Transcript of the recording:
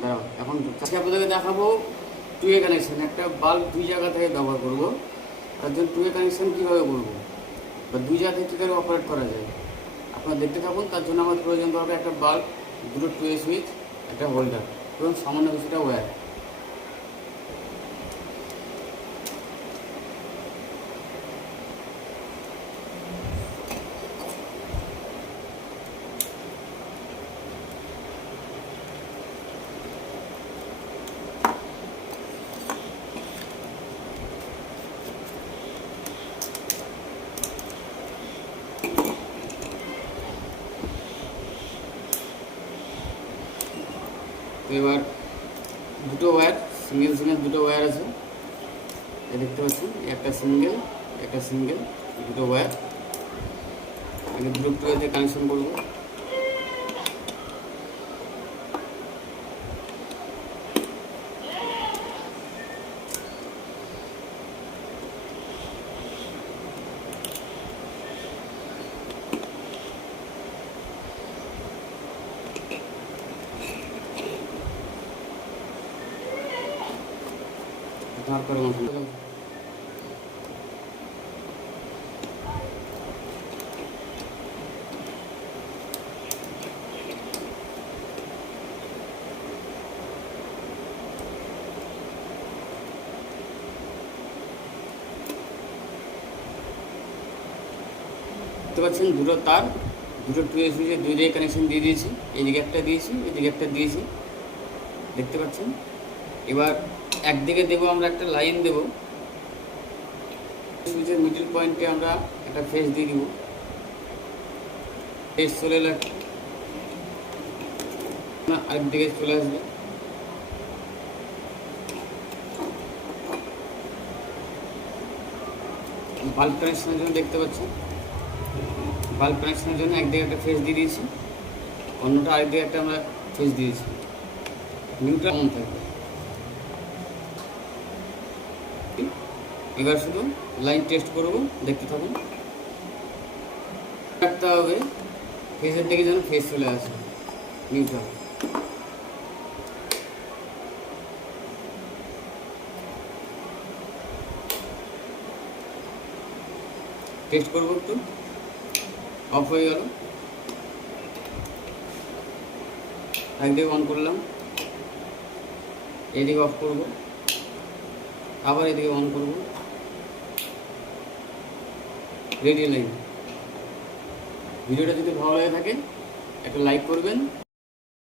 দাঁড়াও, এখন আজকে আপনাদেরকে দেখাবো টুয়ে কানেকশন। একটা বাল্ব দুই জায়গা থেকে ব্যবহার করবো, তার জন্য টুয়ে কানেকশন কীভাবে করবো বা দুই জায়গা থেকে কী করে অপারেট করা যায় আপনারা দেখতে থাকুন। তার জন্য আমার প্রয়োজন দরকার একটা বাল্ব, দুটো টুয়ে সুইচ, একটা হোল্ডার এবং সামান্য কিছুটা ওয়্যার। তো এবার দুটো ওয়্যার, সিঙ্গেল সিঙ্গেল দুটো ওয়্যার আছে, দেখতে পাচ্ছেন। একটা সিঙ্গেল দুটো ওয়্যার। আগে দুটো টুয়েতে কানেকশন করবো। তারপরে দেখতে পাচ্ছেন দুটো তার, দুটো টুয়ে সুইচে দুই জায়গায় কানেকশন দিয়ে দিয়েছি। এইদিকে একটা দিয়েছি, এদিকে একটা দিয়েছি, দেখতে পাচ্ছেন। এবার একদিকে দেবো আমরা একটা লাইন দেব, সুইচের মিডল পয়েন্টে আমরা একটা ফেস দিয়ে দিব। ফেস চলে এলে আরেকদিকে চলে আসবে। বাল্ব কানেকশনের জন্য দেখতে পাচ্ছেন, বাল্ব কানেকশনের জন্য একদিকে একটা ফেস দিয়ে দিয়েছি, অন্যটা আরেকদিকে একটা আমরা ফেস দিয়েছি। নিউট্রাল অন থাকবে। এবার শুধু লাইন টেস্ট করব, দেখতে থাকুন। রাখতে হবে ফেসের দিকে যেন ফেস চলে আসে, নিউট্রাল। টেস্ট করবো একটু, অফ হয়ে গেল। একদিকে অন করলাম, এদিকে অফ করব, আবার এদিকে অন করব। Ready line. ভিডিওটা যদি ভালো লাগে থাকে একটা লাইক করবেন।